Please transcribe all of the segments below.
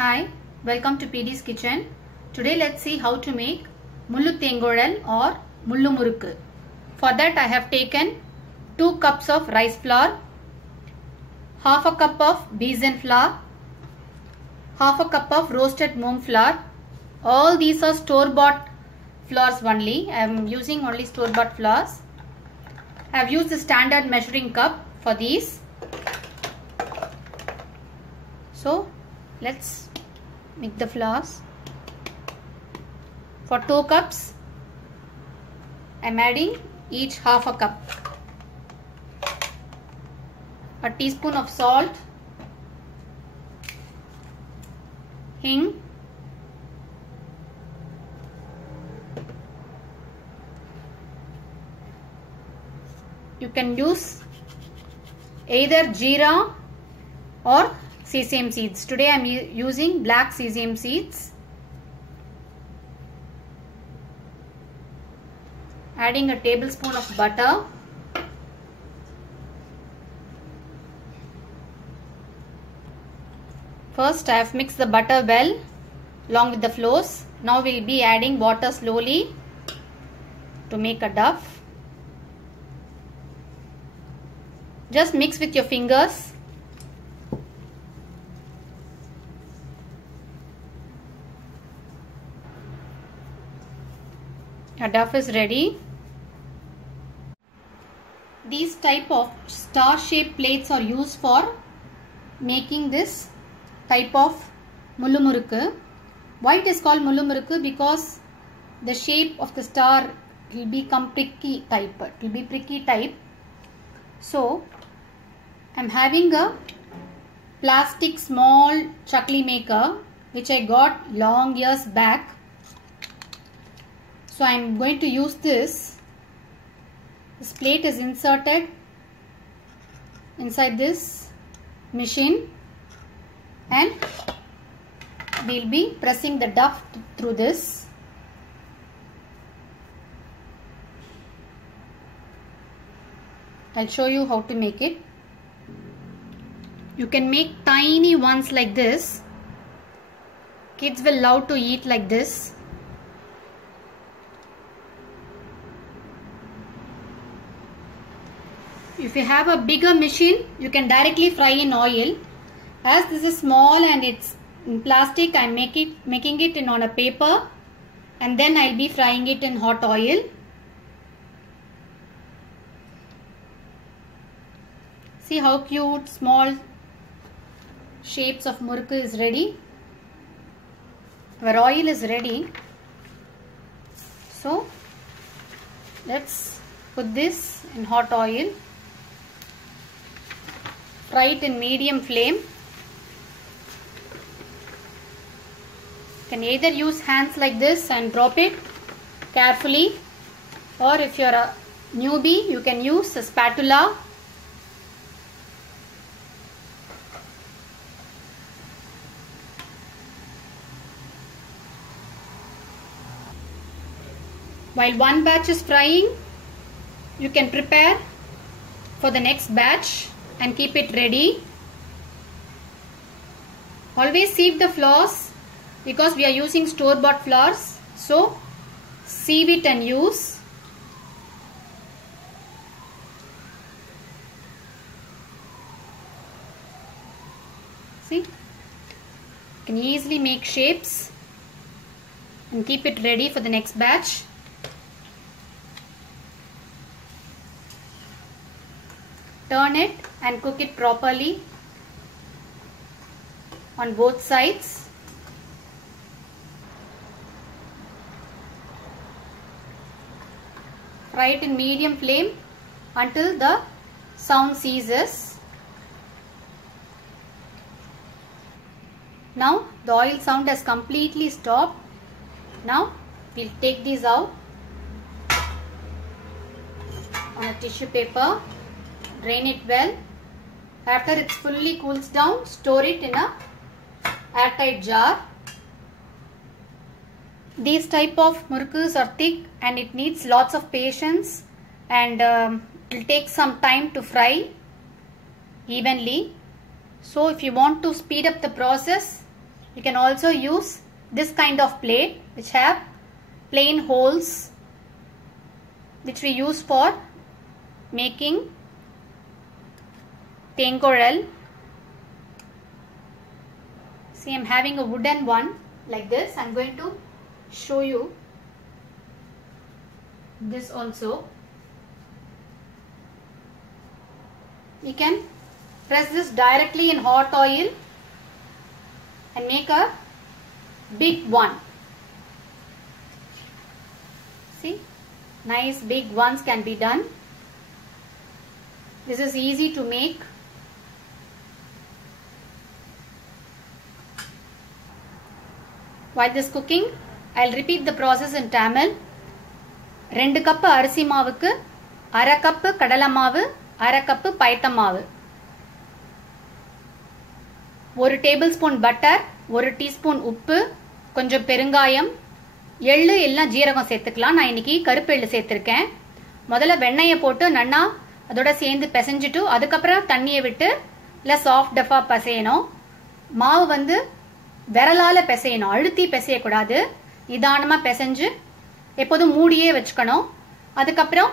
Hi, welcome to PD's Kitchen. Today let's see how to make mullu thengodal or mullu murukku. For that I have taken 2 cups of rice flour, half a cup of besan flour, half a cup of roasted moong flour. All these are store-bought flours only. I am using only store-bought flours. I have used the standard measuring cup for these. So let's make the flours. For 2 cups I am adding each half a cup, a teaspoon of salt, hing, you can use either jeera or sesame seeds. Today I am using black sesame seeds. Adding a tablespoon of butter. First I have mixed the butter well along with the flours. Now we will be adding water slowly to make a dough. Just mix with your fingers. Our dough is ready. These type of star shaped plates are used for making this type of mullu murukku. Why it is called mullu murukku? Because the shape of the star will become pricky type. It will be pricky type. So I am having a plastic small chakli maker which I got long years back. So I am going to use this. This plate is inserted inside this machine and we will be pressing the dough through this. I will show you how to make it. You can make tiny ones like this. Kids will love to eat like this. If you have a bigger machine, you can directly fry in oil. As this is small and it's in plastic, I am making it on a paper and then I will be frying it in hot oil. See how cute small shapes of murukku is ready. Our oil is ready. So let's put this in hot oil. Fry it in medium flame. You can either use hands like this and drop it carefully, or if you are a newbie, you can use a spatula. While one batch is frying, you can prepare for the next batch and keep it ready. Always sieve the flours because we are using store-bought flours. So sieve it and use. See, you can easily make shapes and keep it ready for the next batch. Turn it and cook it properly on both sides. Fry it in medium flame until the sound ceases. Now the oil sound has completely stopped. Now we will take these out on a tissue paper. Drain it well. After it fully cools down, store it in a airtight jar. These type of murukkus are thick and it needs lots of patience and it will take some time to fry evenly. So if you want to speed up the process, You can also use this kind of plate which have plain holes, which we use for making Tengorel. See, I am having a wooden one like this. I am going to show you this also. You can press this directly in hot oil and make a big one. See, nice big ones can be done. This is easy to make. While this cooking, I'll repeat the process in Tamil. 2 cup அரிசி மாவுக்கு 1/2 cup கடலை மாவு, 1/2 cup பைத்தம் மாவு, 1 tablespoon butter, 1 teaspoon உப்பு, கொஞ்சம் பெருங்காயம், எள்ளு இல்ல ஜீரகம் சேர்த்துக்கலாம். நான் இன்னைக்கு கருப்பு எள்ளு சேர்த்திருக்கேன். முதல்ல வெண்ணெயை போட்டு நன்னா அதோட சேர்ந்து பிசைஞ்சிட்டு அதுக்கப்புறம் தண்ணியை விட்டு இல்ல சாஃப்ட் டஃபா பிசையணும். மாவு வந்து விரலால பிசையணும், அழுத்தி பிசையக்கூடாது. நிதானமா பிசைஞ்சு எப்போதும் மூடியே வச்சுக்கணும். அதுக்கப்புறம்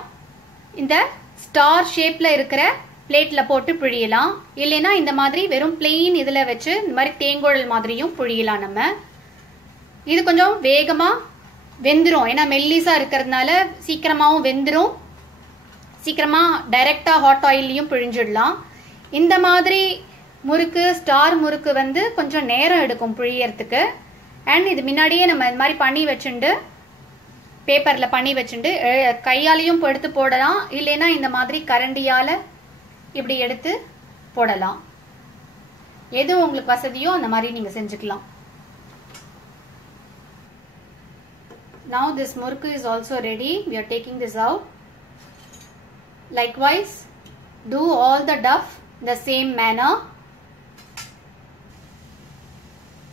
இந்த ஸ்டார் ஷேப்ல இருக்கிற பிளேட்ல போட்டு புழியலாம். இல்லைன்னா இந்த மாதிரி வெறும் பிளெயின் இதுல வச்சு இந்த மாதிரி தேங்குழல் மாதிரியும் புழியலாம். நம்ம இது கொஞ்சம் வேகமா வெந்துரும், ஏன்னா மெல்லிசா இருக்கிறதுனால சீக்கிரமாவும் வெந்துரும். சீக்கிரமா டைரக்டா ஹாட் ஆயிலையும் புழிஞ்சிடலாம். இந்த மாதிரி முறுக்கு, ஸ்டார் முறுக்கு வந்து கொஞ்சம் நேரம் எடுக்கும் புழியறதுக்கு. அண்ட் இது முன்னாடியே நம்ம இந்த மாதிரி பண்ணி வச்சுண்டு பேப்பர்ல பண்ணி வச்சுண்டு கையாலையும் எடுத்து போடலாம். இல்லைன்னா இந்த மாதிரி கரண்டியால இப்படி எடுத்து போடலாம். எது உங்களுக்கு வசதியோ அந்த மாதிரி நீங்க செஞ்சுக்கலாம். Now this murukku is also ready. We are taking this out. Likewise, do all the duff in the same manner.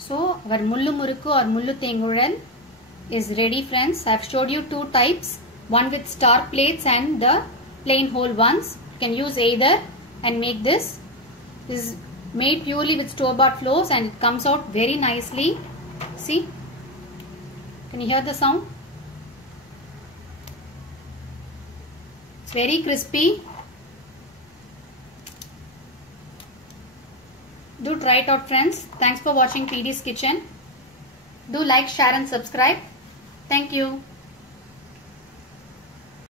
So our mullu murukku or mullu tengurel is ready, friends. I have showed you 2 types, one with star plates and the plain hole ones. You can use either and make this. This is made purely with store-bought flours and it comes out very nicely. See, can you hear the sound? It's very crispy. Do try it out, friends. Thanks for watching PD's Kitchen. Do like, share and subscribe. Thank you.